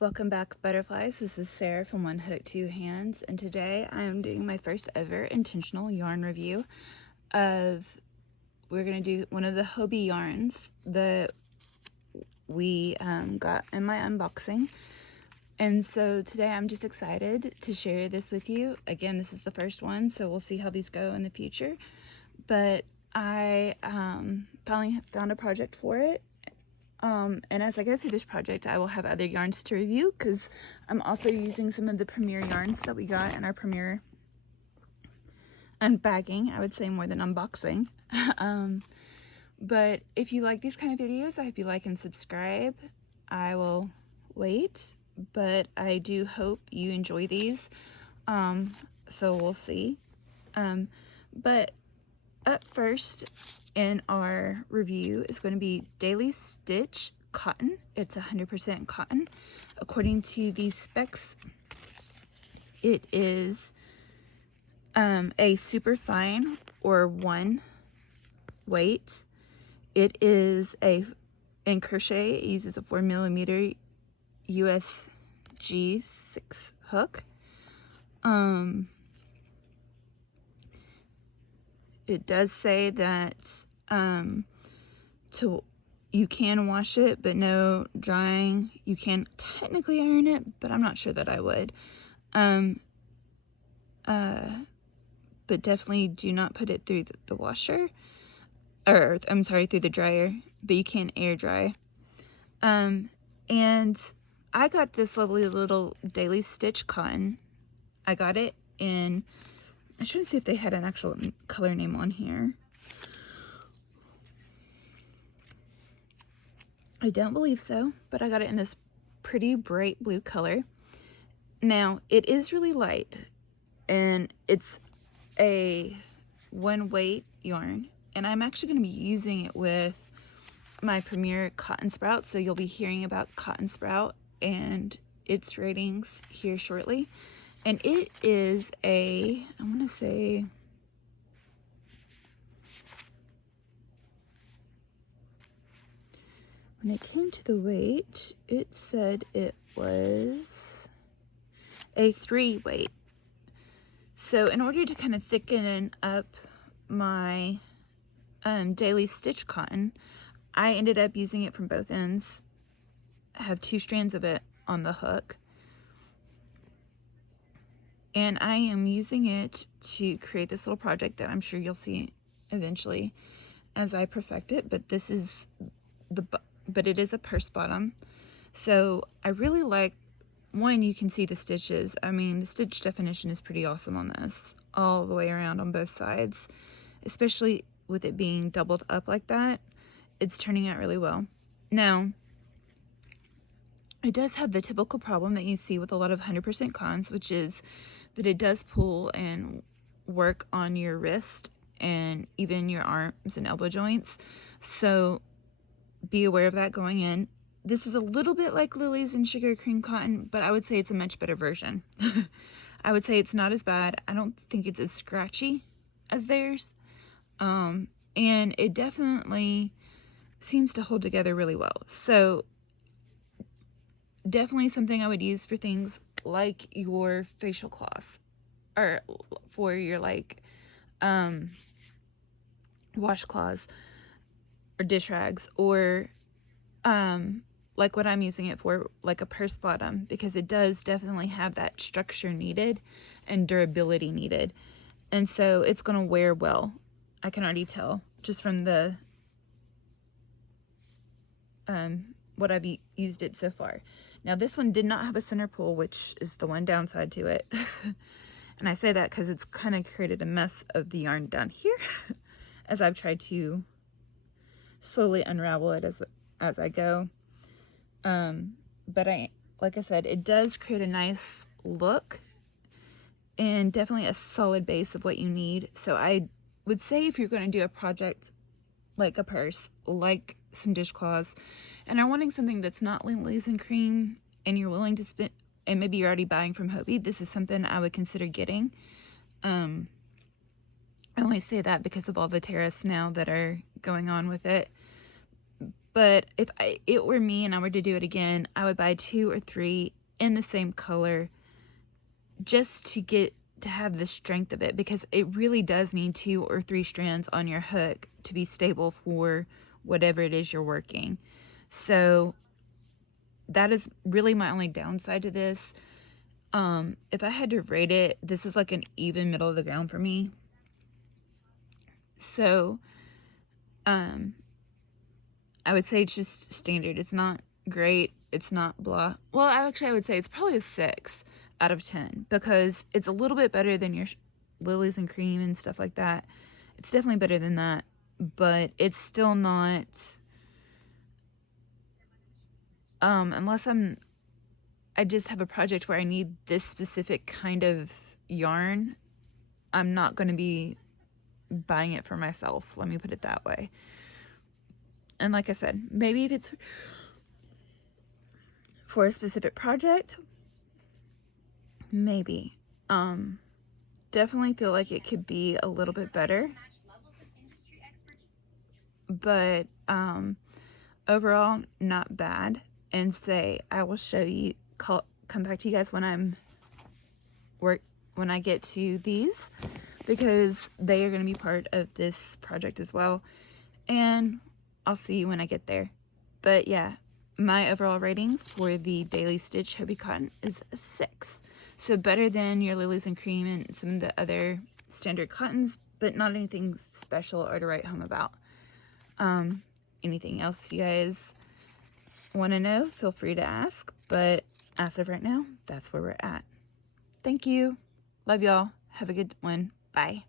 Welcome back, butterflies. This is Sarah from One Hook, Two Hands, and today I am doing my first ever intentional yarn review we're going to do one of the Hobbii yarns that we got in my unboxing. And so today I'm just excited to share this with you. Again, this is the first one, so we'll see how these go in the future. But I finally found a project for it. And as I go through this project, I will have other yarns to review because I'm also using some of the Premier yarns that we got in our Premier unbagging, I would say more than unboxing. But if you like these kind of videos, I hope you like and subscribe. I will wait, but I do hope you enjoy these. So we'll see. But up first in our review is going to be Daily Stitch Cotton. It's 100% cotton. According to these specs, it is a super fine or one weight. It is in crochet, it uses a 4mm USG 6 hook. It does say that you can wash it, but no drying. You can technically iron it, but I'm not sure that I would. But definitely do not put it through the washer, or I'm sorry, through the dryer, but you can air dry. And I got this lovely little Daily Stitch Cotton. I got it in, I should see if they had an actual color name on here. I don't believe so, but I got it in this pretty bright blue color. Now, it is really light, and it's a one weight yarn, and I'm actually going to be using it with my Premier Cotton Sprout, so you'll be hearing about Cotton Sprout and its ratings here shortly. And it is I want to say, when it came to the weight, it said it was a 3 weight. So in order to kind of thicken up my Daily Stitch Cotton, I ended up using it from both ends. I have 2 strands of it on the hook. And I am using it to create this little project that I'm sure you'll see eventually as I perfect it. But this is but it is a purse bottom. So I really like, one, you can see the stitches. I mean, the stitch definition is pretty awesome on this, all the way around on both sides, especially with it being doubled up like that. It's turning out really well. Now, it does have the typical problem that you see with a lot of 100% cons, which is that it does pull and work on your wrist and even your arms and elbow joints. So be aware of that going in. This is a little bit like Lily's and Sugar Cream Cotton, but I would say it's a much better version. I would say it's not as bad. I don't think it's as scratchy as theirs. And it definitely seems to hold together really well. So definitely something I would use for things like your facial cloths, or for your like washcloths or dish rags, or like what I'm using it for, like a purse bottom, because it does definitely have that structure needed and durability needed. And so it's going to wear well. I can already tell just from the what I've used it so far. Now, this one did not have a center pull, which is the one downside to it. And I say that because it's kind of created a mess of the yarn down here as I've tried to slowly unravel it as I go. But like I said, it does create a nice look and definitely a solid base of what you need. So I would say if you're going to do a project like a purse, like some dishcloths, and are wanting something that's not Lily's and Cream, and you're willing to spend, and maybe you're already buying from Hobbii, this is something I would consider getting. I only say that because of all the tariffs now that are going on with it. But if it were me and I were to do it again, I would buy 2 or 3 in the same color just to have the strength of it, because it really does need 2 or 3 strands on your hook to be stable for whatever it is you're working. So that is really my only downside to this. If I had to rate it, this is like an even middle of the ground for me. So I would say it's just standard. It's not great. It's not blah. Well, actually, I would say it's probably a 6 out of 10, because it's a little bit better than your Lilies and Cream and stuff like that. It's definitely better than that, but it's still not, unless I just have a project where I need this specific kind of yarn, I'm not going to be buying it for myself. Let me put it that way. And like I said, maybe if it's for a specific project, maybe. Definitely feel like it could be a little bit better. But overall, not bad. And I will show you, come back to you guys when when I get to these, because they are going to be part of this project as well. And I'll see you when I get there. But yeah, my overall rating for the Daily Stitch Hobbii Cotton is a 6. So better than your Lilies and Cream and some of the other standard cottons, but not anything special or to write home about. Anything else you guys want to know, feel free to ask. But as of right now, that's where we're at. Thank you. Love y'all. Have a good one. Bye.